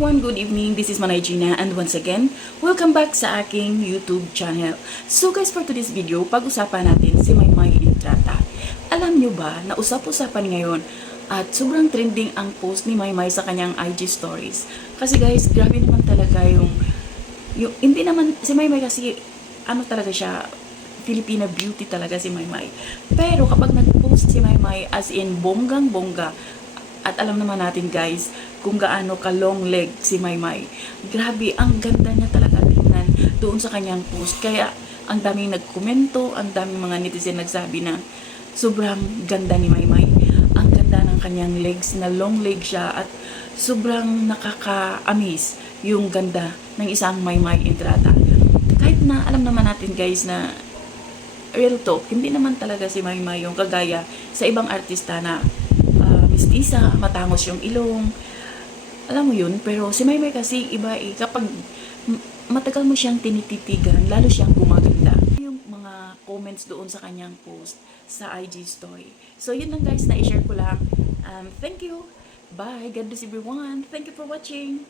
everyone, good evening. This is Manay Gina and once again, welcome back sa aking YouTube channel. So guys, for today's video, pag-usapan natin si Maymay Entrata. Alam nyo ba na usap-usapan ngayon at sobrang trending ang post ni Maymay sa kanyang IG stories. Kasi guys, grabe naman talaga yung hindi naman si Maymay kasi ano talaga siya, Filipina beauty talaga si Maymay. Pero kapag nag-post si Maymay as in bonggang-bongga, at alam naman natin guys kung gaano ka long leg si Maymay. Grabe, ang ganda niya talaga tingnan doon sa kanyang post. Kaya ang daming nagkomento, ang daming mga netizen nagsabi na sobrang ganda ni Maymay. Ang ganda ng kanyang legs, na long leg siya at sobrang nakaka-amaze yung ganda ng isang Maymay Entrata. Kahit na alam naman natin guys na real talk, hindi naman talaga si Maymay yung kagaya sa ibang artista na mistisa, matangos yung ilong. Alam mo yun, pero si Maymay kasi iba eh. Kapag matagal mo siyang tinititigan, lalo siyang gumaganda. Yung mga comments doon sa kanyang post sa IG story. So yun lang guys, na-share ko lang. Thank you. Bye. God bless everyone. Thank you for watching.